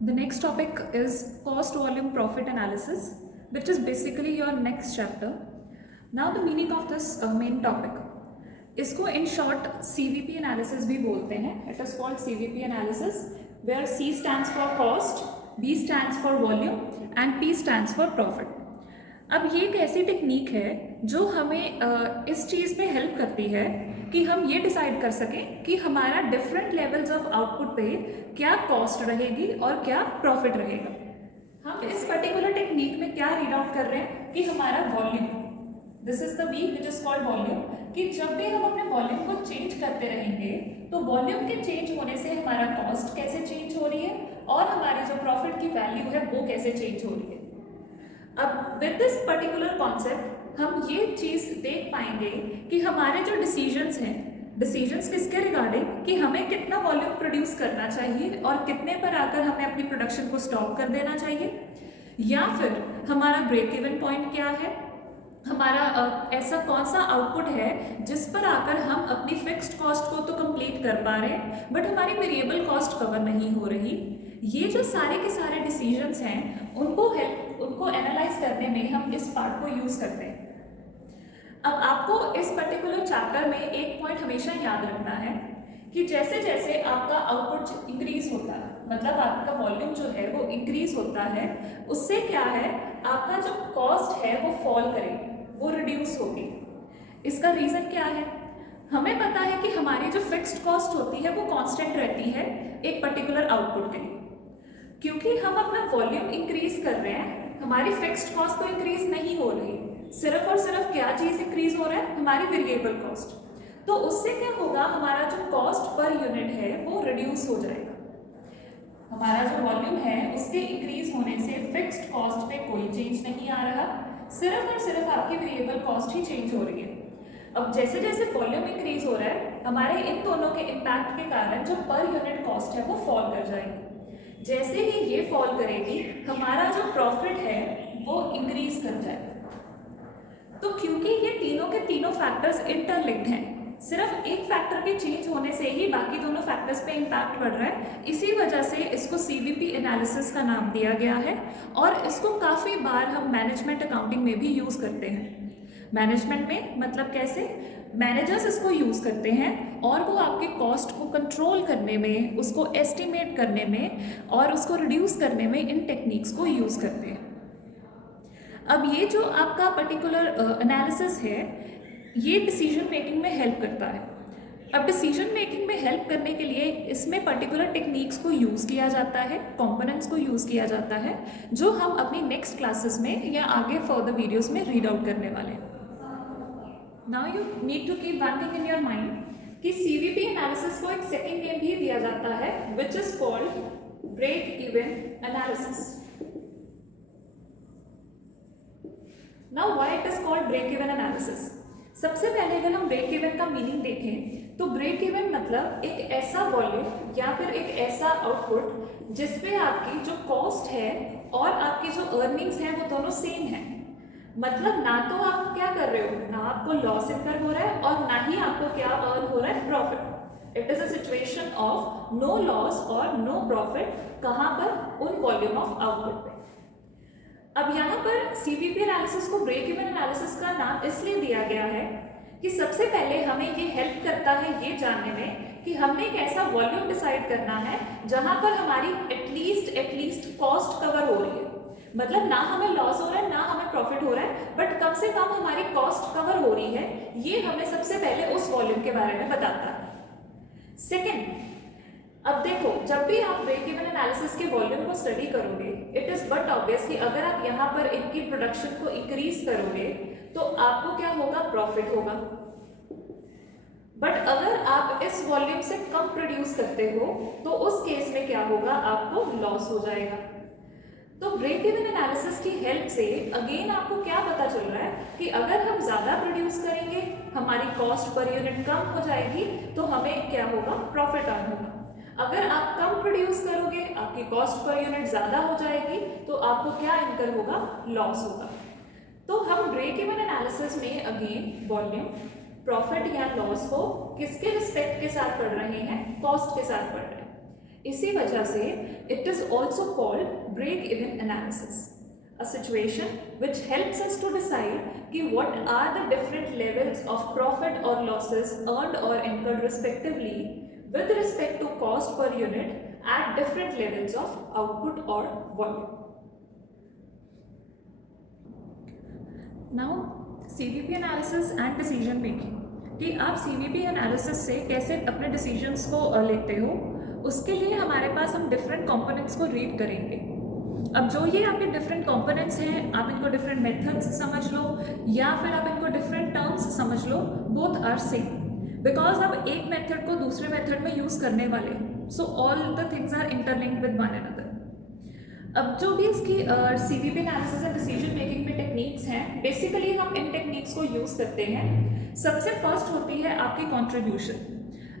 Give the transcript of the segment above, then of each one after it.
The next topic is cost volume profit analysis, which is basically your next chapter. Now the meaning of this main topic. इसको in short CVP analysis भी बोलते हैं. It is called CVP analysis, where C stands for cost, B stands for volume and P stands for profit. अब ये एक ऐसी technique है जो हमें इस चीज़ में हेल्प करती है कि हम ये डिसाइड कर सकें कि हमारा डिफरेंट लेवल्स ऑफ आउटपुट पे क्या कॉस्ट रहेगी और क्या प्रॉफिट रहेगा. हम इस पर्टिकुलर टेक्निक में क्या रीड आउट कर रहे हैं कि हमारा volume, this is the V which is called volume, कि जब भी हम अपने वॉल्यूम को चेंज करते रहेंगे तो वॉल्यूम के चेंज होने से हमारा कॉस्ट कैसे चेंज हो रही है और हमारी जो प्रॉफिट की वैल्यू है वो कैसे चेंज हो रही है. अब विद दिस पर्टिकुलर कॉन्सेप्ट हम ये चीज़ देख पाएंगे कि हमारे जो डिसीजंस हैं, डिसीजंस किसके रिगार्डिंग कि हमें कितना वॉल्यूम प्रोड्यूस करना चाहिए और कितने पर आकर हमें अपनी प्रोडक्शन को स्टॉप कर देना चाहिए, या फिर हमारा ब्रेक इवन पॉइंट क्या है, हमारा ऐसा कौन सा आउटपुट है जिस पर आकर हम अपनी फिक्स्ड कॉस्ट को तो कंप्लीट कर पा रहे हैं बट हमारी वेरिएबल कॉस्ट कवर नहीं हो रही. ये जो सारे के सारे डिसीजंस हैं उनको एनालाइज करने में हम इस पार्ट को यूज़ करते हैं. अब आपको इस पर्टिकुलर चैप्टर में एक पॉइंट हमेशा याद रखना है कि जैसे जैसे आपका आउटपुट इंक्रीज होता है, मतलब आपका वॉल्यूम जो है वो इंक्रीज होता है, उससे क्या है आपका जो कॉस्ट है वो फॉल करेगी, वो रिड्यूस होगी. इसका रीज़न क्या है? हमें पता है कि हमारी जो फिक्स्ड कॉस्ट होती है वो कांस्टेंट रहती है एक पर्टिकुलर आउटपुट के लिए. क्योंकि हम अपना वॉल्यूम इंक्रीज कर रहे हैं, हमारी फिक्स्ड कॉस्ट तो इंक्रीज नहीं हो रही, सिर्फ और सिर्फ क्या चीज़ इंक्रीज हो रहा है, हमारी वेरिएबल कॉस्ट. तो उससे क्या होगा, हमारा जो कॉस्ट पर यूनिट है वो रिड्यूस हो जाएगा. हमारा जो वॉल्यूम है उसके इंक्रीज होने से फिक्स्ड कॉस्ट पे कोई चेंज नहीं आ रहा, सिर्फ और सिर्फ आपकी वेरिएबल कॉस्ट ही चेंज हो रही है. अब जैसे जैसे वॉल्यूम इंक्रीज हो रहा है हमारे इन दोनों के इम्पैक्ट के कारण जो पर यूनिट कॉस्ट है वो फॉल कर जाएगी. जैसे ही ये फॉल करेगी हमारा जो प्रॉफिट है वो इंक्रीज कर जाएगा. तो क्योंकि ये तीनों के तीनों फैक्टर्स इंटरलिंक्ड हैं, सिर्फ एक फैक्टर के चेंज होने से ही बाकी दोनों फैक्टर्स पे इम्पैक्ट बढ़ रहा है, इसी वजह से इसको सीवीपी एनालिसिस का नाम दिया गया है और इसको काफ़ी बार हम मैनेजमेंट अकाउंटिंग में भी यूज़ करते हैं. मैनेजमेंट में मतलब कैसे, मैनेजर्स इसको यूज़ करते हैं और वो आपके कॉस्ट को कंट्रोल करने में, उसको एस्टिमेट करने में और उसको रिड्यूस करने में इन टेक्निक्स को यूज़ करते हैं. अब ये जो आपका पर्टिकुलर एनालिसिस है ये डिसीजन मेकिंग में हेल्प करता है. अब डिसीजन मेकिंग में हेल्प करने के लिए इसमें पर्टिकुलर टेक्निक्स को यूज़ किया जाता है, कंपोनेंट्स को यूज़ किया जाता है, जो हम अपनी नेक्स्ट क्लासेस में या आगे फर्दर वीडियोस में रीड आउट करने वाले हैं. Now you need to keep one thing in your mind कि सीवीपी एनालिसिस को एक सेकेंड नेम भी दिया जाता है which is called break even analysis. Now why it is called break even analysis? सबसे पहले अगर हम ब्रेक इवन का मीनिंग देखें तो ब्रेक इवन मतलब एक ऐसा वॉल्यूम या फिर एक ऐसा आउटपुट जिसपे आपकी जो कॉस्ट है और आपकी जो अर्निंग्स हैं वो दोनों सेम है. मतलब ना तो आप क्या कर रहे हो, ना आपको लॉस इनकर हो रहा है और ना ही आपको क्या अर्न हो रहा है, profit. It is a situation of no loss और नो प्रॉफिट. कहाँ पर? उन वॉल्यूम ऑफ आउटपुट पे. अब यहाँ पर सीवीपी एनालिसिस को ब्रेक इवन एनालिसिस का नाम इसलिए दिया गया है कि सबसे पहले हमें ये हेल्प करता है ये जानने में कि हमने एक ऐसा वॉल्यूम डिसाइड करना है जहाँ पर हमारी एटलीस्ट कॉस्ट कवर हो रही है. मतलब ना हमें लॉस हो रहा है ना हमें प्रॉफिट हो रहा है, बट कम से कम हमारी कॉस्ट कवर हो रही है. ये हमें सबसे पहले उस वॉल्यूम के बारे में बताता है. सेकेंड, अब देखो जब भी आप ब्रेक इवन एनालिसिस के वॉल्यूम को स्टडी करोगे इट इज बट ऑब्वियस कि अगर आप यहाँ पर इनकी प्रोडक्शन को इंक्रीज करोगे तो आपको क्या होगा, प्रॉफिट होगा. बट अगर आप इस वॉल्यूम से कम प्रोड्यूस करते हो तो उस केस में क्या होगा, आपको लॉस हो जाएगा. तो ब्रेक इवन एनालिसिस की हेल्प से अगेन आपको क्या पता चल रहा है कि अगर हम ज़्यादा प्रोड्यूस करेंगे हमारी कॉस्ट पर यूनिट कम हो जाएगी तो हमें क्या होगा, प्रॉफिट अर्न होगा. अगर आप कम प्रोड्यूस करोगे आपकी कॉस्ट पर यूनिट ज़्यादा हो जाएगी तो आपको क्या इनकर होगा, लॉस होगा. तो हम ब्रेक इवन एनालिसिस में अगेन वॉल्यूम, प्रॉफिट या लॉस को किसके रिस्पेक्ट के साथ पढ़ रहे हैं, कॉस्ट के साथ पढ़ रहे हैं. इसी वजह से it is also called break even analysis, a situation which helps us to decide कि what are the different levels of profit or losses earned or incurred respectively with respect to cost per unit at different levels of output or volume. Now CVP analysis and decision making, कि आप CVP analysis से कैसे अपने decisions को लेते हो, उसके लिए हमारे पास हम different components को read करेंगे। अब जो ये आपके डिफरेंट कंपोनेंट्स हैं, आप इनको डिफरेंट मेथड्स समझ लो या फिर आप इनको डिफरेंट टर्म्स समझ लो, बोथ आर सेम बिकॉज आप एक मेथड को दूसरे मेथड में यूज करने वाले हैं। So all the things are interlinked with one another. अब जो भी इसकी CVP analysis and decision making में टेक्निक्स हैं, बेसिकली हम इन टेक्निक्स को यूज करते हैं। सबसे फर्स्ट होती है आपकी कॉन्ट्रीब्यूशन।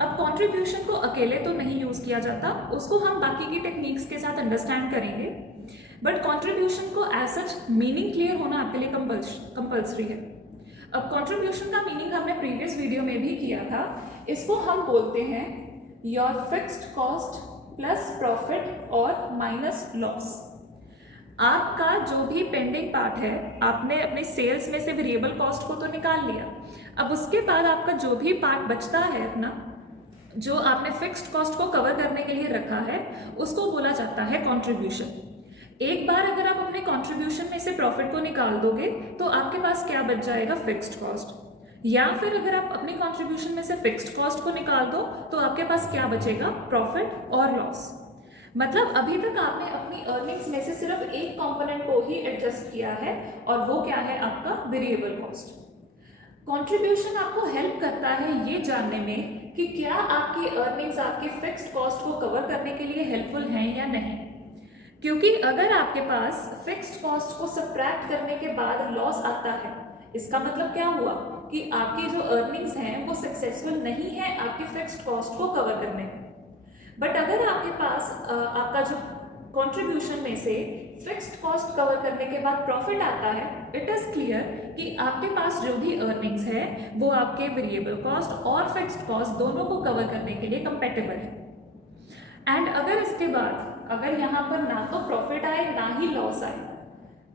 अब कॉन्ट्रीब्यूशन को अकेले तो नहीं यूज किया जाता, उसको हम बाकी की टेक्निक्स के साथ अंडरस्टैंड करेंगे, बट कॉन्ट्रीब्यूशन को एज सच मीनिंग क्लियर होना आपके लिए कंपल्सरी है। अब कॉन्ट्रीब्यूशन का मीनिंग हमने प्रीवियस वीडियो में भी किया था। इसको हम बोलते हैं your fixed cost plus profit और माइनस लॉस। आपका जो भी पेंडिंग पार्ट है, आपने अपने सेल्स में से वेरिएबल कॉस्ट को तो निकाल लिया, अब उसके बाद आपका जो भी पार्ट बचता है अपना, जो आपने फिक्स्ड कॉस्ट को कवर करने के लिए रखा है, उसको बोला जाता है कॉन्ट्रीब्यूशन। एक बार अगर आप अपने कंट्रीब्यूशन में से प्रॉफिट को निकाल दोगे तो आपके पास क्या बच जाएगा, फिक्स्ड कॉस्ट। या फिर अगर आप अपनी कंट्रीब्यूशन में से फिक्स्ड कॉस्ट को निकाल दो तो आपके पास क्या बचेगा, प्रॉफिट और लॉस। मतलब अभी तक आपने अपनी अर्निंग्स में से सिर्फ एक कंपोनेंट को ही एडजस्ट किया है और वो क्या है, आपका वेरिएबल कॉस्ट। कंट्रीब्यूशन आपको हेल्प करता है ये जानने में कि क्या आपकी अर्निंग्स आपकी फिक्स्ड कॉस्ट को कवर करने के लिए हेल्पफुल हैं या नहीं। क्योंकि अगर आपके पास फिक्स्ड कॉस्ट को सब्ट्रैक्ट करने के बाद लॉस आता है, इसका मतलब क्या हुआ कि आपकी जो अर्निंग्स हैं वो सक्सेसफुल नहीं है आपकी फिक्स्ड कॉस्ट को कवर करने में। बट अगर आपके पास आपका जो कंट्रीब्यूशन में से फिक्स्ड कॉस्ट कवर करने के बाद प्रॉफिट आता है, इट इज क्लियर कि आपके पास जो भी अर्निंग्स है वो आपके वेरिएबल कॉस्ट और फिक्स्ड कॉस्ट दोनों को कवर करने के लिए कंपेटेबल है। एंड अगर इसके बाद अगर यहाँ पर ना तो प्रॉफिट आए ना ही लॉस आए,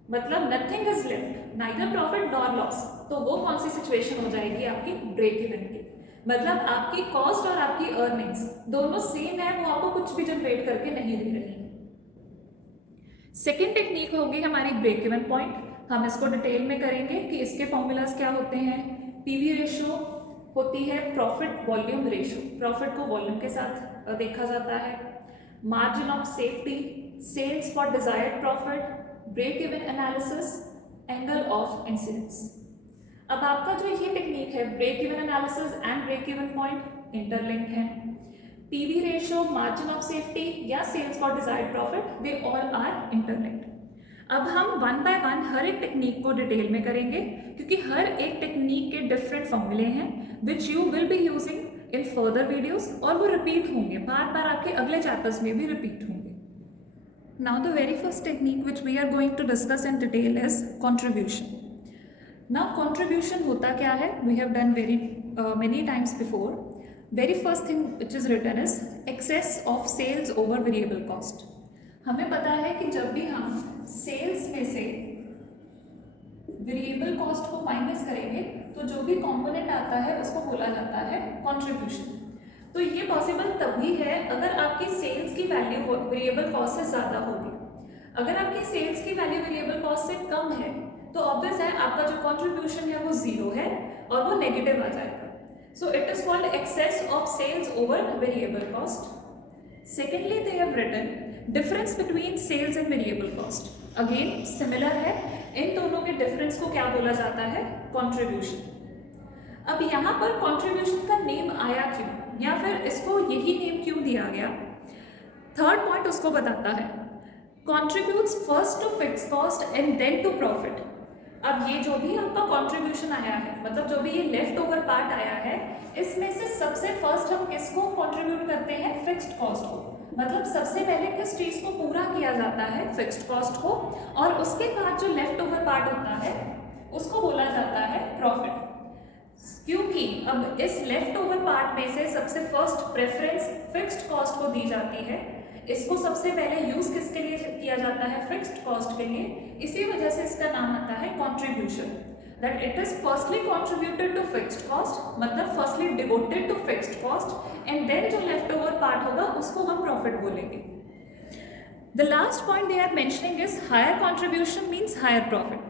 मतलब nothing is left, neither profit nor loss, तो वो कौन सी सिचुएशन हो जाएगी आपकी, ब्रेक इवन की। मतलब आपकी कॉस्ट और आपकी अर्निंग्स दोनों सेम है, वो आपको कुछ भी जनरेट करके नहीं दे रही। सेकेंड टेक्निक होगी हमारी ब्रेक इवन पॉइंट। हम इसको डिटेल में करेंगे कि इसके फॉर्मूलाज क्या होते हैं। पीवी रेशियो होती है प्रॉफिट वॉल्यूम रेशियो, प्रॉफिट को वॉल्यूम के साथ देखा जाता है। Margin of safety, sales for desired profit, break even analysis, angle of incidence. अब आपका जो ये टेक्निक है break even analysis and break even point interlink है। PV ratio, margin of safety या sales for desired profit, they all are interlinked. अब हम one by one हर एक टेक्निक को डिटेल में करेंगे क्योंकि हर एक टेक्निक के डिफरेंट फॉर्मूले हैं which you will be using in further videos, और वो रिपीट होंगे, बार बार आपके अगले चैप्टर्स में भी रिपीट होंगे। Now the very first technique which we are going to discuss in detail is contribution. Now contribution होता क्या है, we have done very many times before. Very first thing which is written is excess of sales over variable cost. हमें पता है कि जब भी हम सेल्स में से वेरिएबल कॉस्ट को माइनस करेंगे तो जो भी कंपोनेंट आता है उसको बोला जाता है कंट्रीब्यूशन। तो ये पॉसिबल तभी है अगर आपकी सेल्स की वैल्यू वेरिएबल कॉस्ट से ज़्यादा होगी। अगर आपकी सेल्स की वैल्यू वेरिएबल कॉस्ट से कम है तो ऑब्वियस है आपका जो कंट्रीब्यूशन है वो जीरो है और वो नेगेटिव आ जाएगा। So it is called excess of sales over variable cost. Secondly they have written difference between sales and variable cost. Again similar है, इन दोनों के डिफरेंस को क्या बोला जाता है, कंट्रीब्यूशन। अब यहाँ पर कंट्रीब्यूशन का नेम आया क्यों, या फिर इसको यही नेम क्यों दिया गया, थर्ड पॉइंट उसको बताता है। Contributes first to fix cost and then to profit. अब ये जो भी आपका कंट्रीब्यूशन आया है, मतलब जो भी ये लेफ्ट ओवर पार्ट आया है, इसमें से सबसे फर्स्ट हम किसको कंट्रीब्यूट करते हैं, फिक्स्ड कॉस्ट को। मतलब सबसे पहले किस चीज को पूरा किया जाता है, फिक्स्ड कॉस्ट को, और उसके बाद जो लेफ्ट ओवर पार्ट होता है उसको बोला जाता है प्रॉफिट। क्योंकि अब इस लेफ्ट ओवर पार्ट में से सबसे फर्स्ट प्रेफरेंस फिक्स्ड कॉस्ट को को दी जाती है, इसको सबसे पहले यूज किसके लिए किया जाता है? फिक्स्ड कॉस्ट के लिए। इसी वजह से इसका नाम आता है contribution, that it is firstly contributed to fixed cost, मतलब firstly devoted to fixed cost and then जो लेफ्ट ओवर पार्ट होगा उसको हम प्रॉफिट बोलेंगे। The last point they are mentioning is higher contribution means higher profit.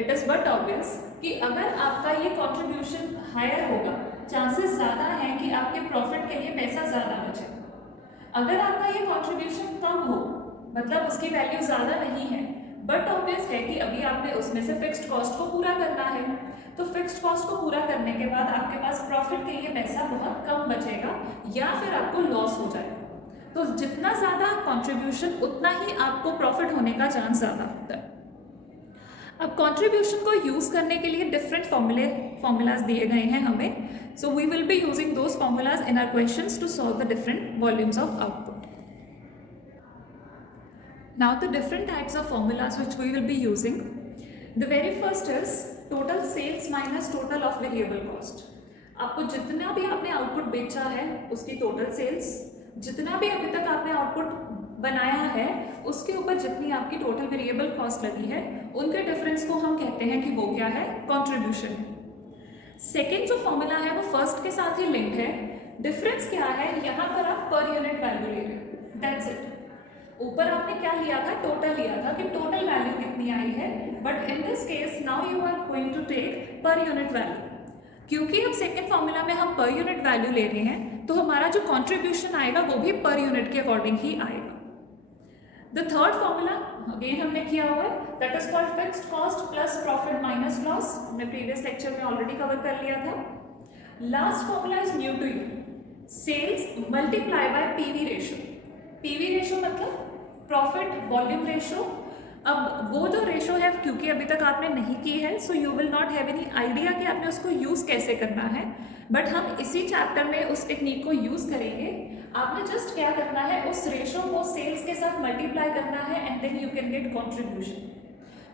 It is but obvious कि अगर आपका ये contribution higher होगा, chances ज़्यादा हैं कि आपके profit के लिए पैसा ज़्यादा बचेगा। अगर आपका ये contribution कम हो, मतलब उसकी वैल्यू ज़्यादा नहीं है, बट ऑब्वियस है कि अभी आपने उसमें से फिक्स्ड कॉस्ट को पूरा करना है, तो फिक्स्ड कॉस्ट को पूरा करने के बाद आपके पास प्रॉफिट के लिए पैसा बहुत कम बचेगा या फिर आपको लॉस हो जाएगा। तो जितना ज़्यादा कंट्रीब्यूशन उतना ही आपको प्रॉफिट होने का चांस ज़्यादा होता है। अब कंट्रीब्यूशन को यूज़ करने के लिए डिफरेंट फॉर्मूलाज दिए गए हैं हमें, so we will be using those formulas in our questions to solve the different volumes of output. Now the different types of formulas which we will be using. The very first is total sales minus total of variable cost. आपको जितना भी आपने output बेचा है उसकी total sales, जितना भी अभी तक आपने आउटपुट बनाया है उसके ऊपर जितनी आपकी टोटल वेरिएबल कॉस्ट लगी है, उनके डिफरेंस को हम कहते हैं कि वो क्या है? कंट्रीब्यूशन। सेकेंड जो फॉर्मूला है वो फर्स्ट के साथ ही लिंक्ड है। डिफरेंस क्या है? यहाँ पर आप पर यूनिट वैल्यू ले रहे हो, दैट्स इट। ऊपर आपने क्या लिया था? टोटल लिया था कि टोटल वैल्यू कितनी आई है, but in this case now you are going to take per unit value. क्योंकि अब सेकेंड फॉर्मूला में हम पर यूनिट वैल्यू ले रहे हैं तो हमारा जो कंट्रीब्यूशन आएगा वो भी पर यूनिट के अकॉर्डिंग ही आएगा। द थर्ड फॉर्मूला अगेन हमने किया हुआ है, that is called fixed cost plus profit minus loss. हमने प्रीवियस लेक्चर में ऑलरेडी कवर कर लिया था। Last formula is new to you, sales multiply by PV ratio. PV ratio मतलब प्रॉफिट वॉल्यूम रेशो। अब वो जो रेशो है क्योंकि अभी तक आपने नहीं की है, so you will not have any idea कि आपने उसको यूज़ कैसे करना है, बट हम इसी चैप्टर में उस टेक्निक को यूज़ करेंगे। आपने जस्ट क्या करना है, उस रेशो को सेल्स के साथ मल्टीप्लाई करना है and then you can get contribution.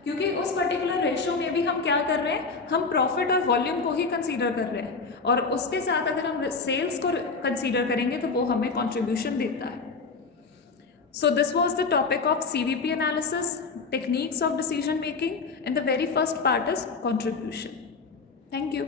क्योंकि उस पर्टिकुलर रेशो में भी हम क्या कर रहे हैं, हम प्रॉफिट और वॉल्यूम को ही कंसीडर कर रहे हैं, और उसके साथ अगर हम सेल्स को कंसीडर करेंगे तो वो हमें कॉन्ट्रीब्यूशन देता है। So this was the topic of CVP analysis, techniques of decision making, and the very first part is contribution. Thank you.